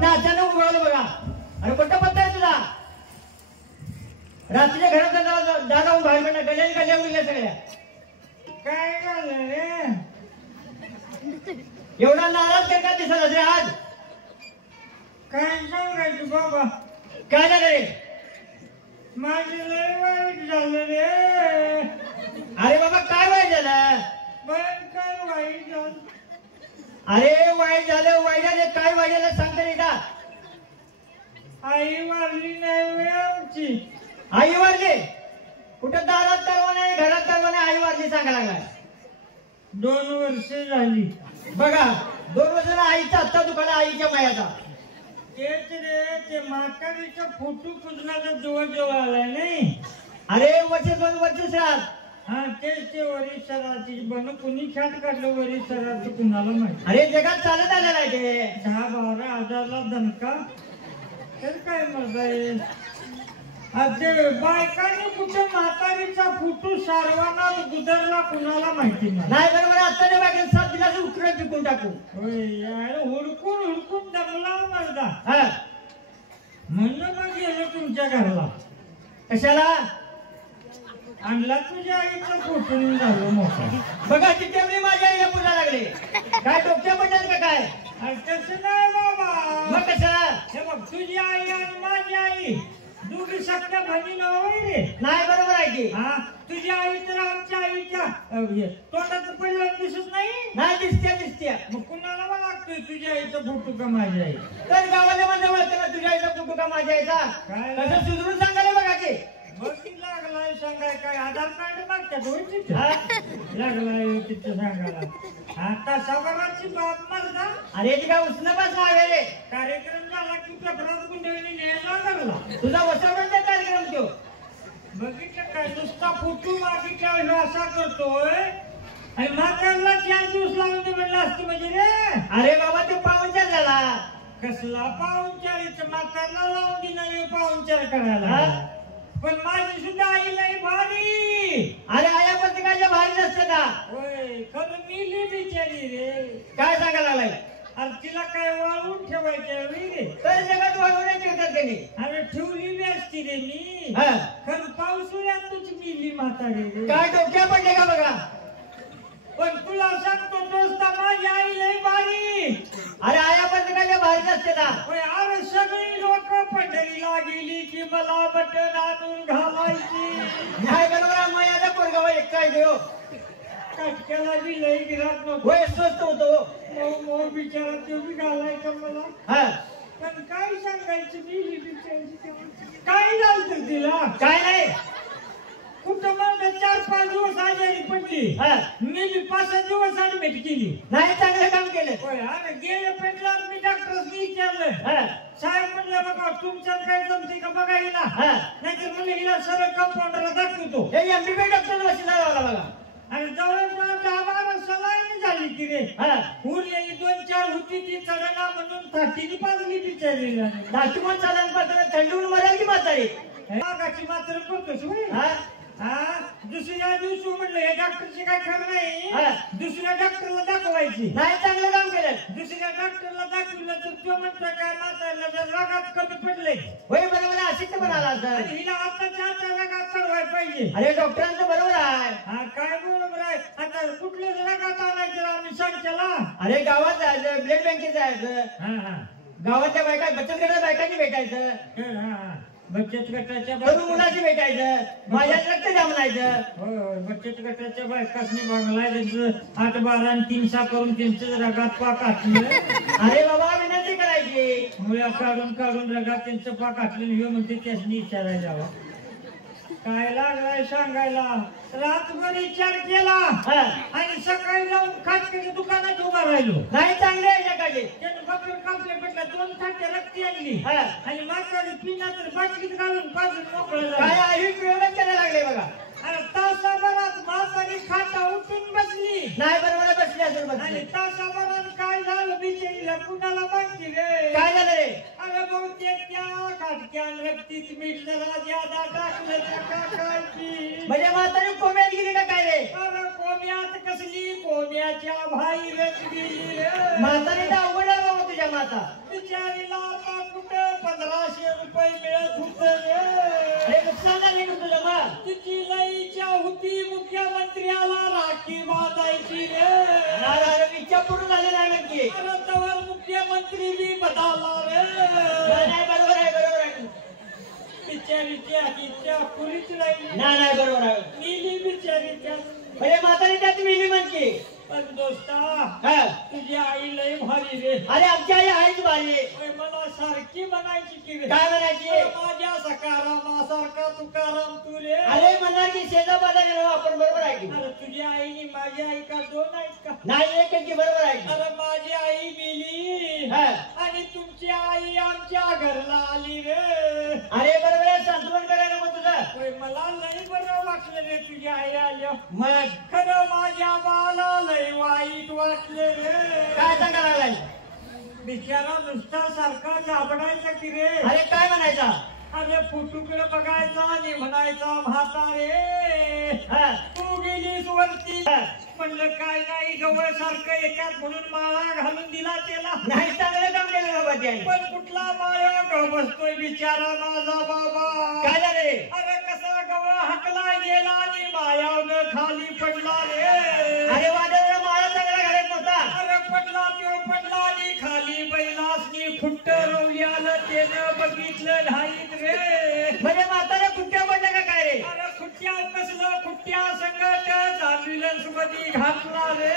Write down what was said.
ना अचानक उघडलं बघा. अरे कोणता पत्ता आहे तुझा? रात्रीच्या घरात दादा बाहेर पडला. गल्याने गल्या उडल्या सगळ्या. काय झालं रे? एवढा नाराज काय दिसत असे आज? काय सांगायचं बाबा? काय झालं रे? माझं लय वाईट झालं रे. अरे बाबा काय वाईट झालं? भयंकर वाईट झालं. अरे वाईट झालं. वाईट झालं काय वाईट झालं सांगता नाही का? आई वारली नाही वेळ आमची. आई वारली? कुठं दारात तरवा नाही घरात तरवा नाही आई वारली सांगा लागलाय. 2 वर्ष झाली. बघा 2 वर्षाला आईचा हत्ता दुखाला आईच्या मायाचा. तेच रे ते म्हातारीचा फोटो पुजण्याचा जवळ आलाय नाही. अरे वर्ष 2 वर्ष सात. हा तेच ते वरिष्ठाची बन कुणी ख्यात काढलं वरिष्ठाचं कुणाला माहिती. अरे जगात चालत आलेला आहे ते. 10-12 हजारला दणका तर काय मजा आहे. ते बायकांनी कुठे म्हातारीचा फोटो सारवाना गुदरला कुणाला माहिती नाही. बरोबर आता नाही बाकी 7 दिवस उकरून पिकून टाकू. हुडकून हुडकून दमला मरदा. हा म्हणून मग गेलो तुमच्या घरला. कशाला? आणला तुझ्या आईचा फोटो झालो मोठा. बघा तिथे माझ्या आईला पूजा लागले. काय डोक्या पडलं का काय? तसं नाही बाबा. मग कशाला? हे बघ तुझी आई आणि माझी आई दोघी सख्या बहिणी होय रे. नाही बरोबर आहे की. हा तुझी आई तर आमच्या आईच्या तोंडाचं पहिलं दिसत नाही. नाही दिसते. मग कुणाला मग लागतोय तुझ्या आईचा फोटो का माझी आई? तर गावाला माझ्या ओळखला तुझ्या आईचा फोटो का माझ्या आईचा? काय कसं सुधरून सांगायला बघा की. बघी लागलाय सांगाय काय आधार कार्ड मागतात होय तिथं. लागलाय तिथं सांगायला. आता सवाराची बाप मरदा. अरे ती काय उष्णपास नाव रे. कार्यक्रम झाला की पेपरात गुंडळणी न्यायला लागला. तुझा वसवण्याचा कार्यक्रम तो. बघितलं काय नुसता फोटो मागितल्यावर असा करतोय आणि म्हातारला 4 दिवस लावून दे म्हणलं असतं म्हणजे रे. अरे बाबा ते पाहुणचार झाला. कसला पाहुणचारीचं? म्हातारला लावून दिला पाहुणचार करायला. पण माझी सुद्धा आई लई भारी. अरे आया पत्रिकाच्या भारी नसतं का? होय खरं मिली बिचारी रे. काय सांगायला लागलाय? अरे तिला काय वाळवून ठेवायच्या रे. तर जगात वाढवण्यात ठेवतात त्यांनी. अरे ठेवली बी असती रे मी. हा खरं पावसाळ्यातच मिली म्हातारी रे. काय डोक्या पडले का बघा. पण तुला सांगतो दोस्ता माझी आई लई भारी. अरे आया पत्रिकाच्या भारी नसते का? होय अरे सगळी लोक पंढरीला गेली की मला बटन आणून घालायची. नाही बरोबर माझ्या पोरगावा एक काय देऊ. कटक्याला बी लई गिरात नको. होय स्वस्त होतो. मग बिचारा ते बी घालायचं मला. हा पण काय सांगायचं मी बिचारी काय झालं तिला? काय नाही. कुठं मग 4-5 दिवस आजारी पडली. मी बी 5-6 दिवस ऍडमिट केली. नाही चांगलं काम केलं. होय आणि गेले पेटल्यावर मी डॉक्टरनी विचारलं. साहेब म्हणलं बघा तुमच्यात काय जमते का बघा हिला. नाहीतर म्हणलं हिला सरळ कंपाऊंडरला दाखवतो. हे एमबीबी डॉक्टर वशिला लावला बघा. आणि जवळजवळ 10-12 सलाईन झाली की रे. उरलेली 2-4 होती ती चढना म्हणून थाटीने पाजली बिचारीला. दाटी कोण चालन पात्र थंडून मरेल की म्हातारी. मागाची मात्र करतोस. दुसऱ्या दिवशी म्हणलं हे डॉक्टरची काय खरं नाही. दुसऱ्या डॉक्टरला दाखवायची. नाही चांगलं काम केलं. दुसऱ्या डॉक्टरला दाखवलं तर तो म्हणतो काय म्हातारला जर रगात कमी पडले. होय बरोबर अशिक्त पण आला असं. हिला आताच्या रगात चढवायला पाहिजे. अरे डॉक्टरांचं बरोबर आहे. हा काय बरोबर आहे. आता कुठल्या रगात आणायचं आम्ही सांगच्याला. अरे गावात जायचं ब्लड बँकेत जायचं. गावातल्या बायका बचत गटाच्या बायकांनी भेटायचं. बचत गटाच्या मुलाची भेटायचं. माझ्यात रक्त जमवायचं. होय बचत गटाच्या बायकांनी बंगला 8-12 आणि 3 करून त्यांचं रगात पाक घातलं. अरे बाबा विनंती करायची. मुळ्या काढून काढून रगात त्यांचं पाक घातलं. हे म्हणते त्यासनी विचारायला जावं. काय लागलाय सांगायला. रातभर विचार केला आणि सकाळी जाऊन खाटक्याच्या दुकानात उभा राहिलो. नाही चांगले आहे जगाचे. त्यानं बकर कापले म्हटलं 2 थाट्या रक्ती आणली आणि म्हातारी पिना तर बाटलीत घालून पाजून मोकळं काय आहे प्रयोग करायला लागले बघा. अरे तासाभरात म्हातारी खाटा उठून बसली. नाही बरोबर बसली असेल आणि तासाभरात काय झालं बिचारीला कुणाला माहिती रे. काय झालं रे? अरे बहुतेक त्या खाटक्यान रक्तीत मीठ जरा ज्यादा टाकलं काय की म्हणजे म्हातारी कोम्यात गेली का काय रे? अरे कोम्यात कसली कोम्याच्या बाहेरच गेली रे. म्हातारीला अवघड आहे बाबा तुझ्या माता. बिचारीला रुपये मिळत होते रे. हे नुकसान झाले का तुझं मग? तिची लई इच्छा होती मुख्यमंत्र्याला राखी बांधायची रे. अरे इच्छा पूर्ण झाली नाही नक्की. अरे तवर मुख्यमंत्री बी बदलला रे. नाही बरोबर आहे बरोबर आहे. बिचारीच्या इच्छा पुरीच राहिली. नाही बरोबर आहे. मिली बिचारीच्या. म्हणजे म्हातारी त्यात मिली म्हणकी. पण दोस्ता हा. तुझी आई लई भारी रे. अरे आमची आई आहेच बाई. ओय मला सारखी म्हणायची की रे. काय म्हणायची? अरे माझ्या सकारामासारखा तुकाराम तू रे. अरे म्हणणार की शेजा बाजा गेलो आपण बरोबर आहे की. अरे तुझी आई आणि माझी आई का दोन आहेत का? नाही एक की बरोबर आहे की. अरे माझी आई मिली हा. आणि तुमची आई आमच्या घरला आली रे. अरे बरोबर आहे संतुलन करायला मग तुझं. ओय मला लई बरं वाटलं रे तुझी आई आल्या. मग खरं माझ्या बाला लई वाईट वाटले रे. काय सांगा लागलाय? बिचारा नुसता सारखा घाबरायचा की रे. अरे काय म्हणायचा? अरे फुटुकडे बघायचा आणि म्हणायचा म्हातारे हा. तू गेलीस वरती. हा. म्हणलं काय नाही गवळ सारखं येतात म्हणून माळा घालून दिला त्याला. नाही चांगलं काम केलं बाबा त्याने. पण कुठला माळा गव बसतोय बिचारा माझा बाबा. काय झाले? अरे कसा गवळ हकला गेला आणि मायावनं खाली पडला रे. अरे वादळाला माळा चांगला घालत नव्हता. अरे पडला तो पडला आणि खाली बैलासनी खुट्ट रवल्याला त्यानं बघितलं नाहीत रे. म्हणजे म्हाताऱ्या कुठ्या पडल्या का काय रे? अरे खुट्ट्या कसलं खुट्ट्या संकट अँब्युलन्स मध्ये घातला रे.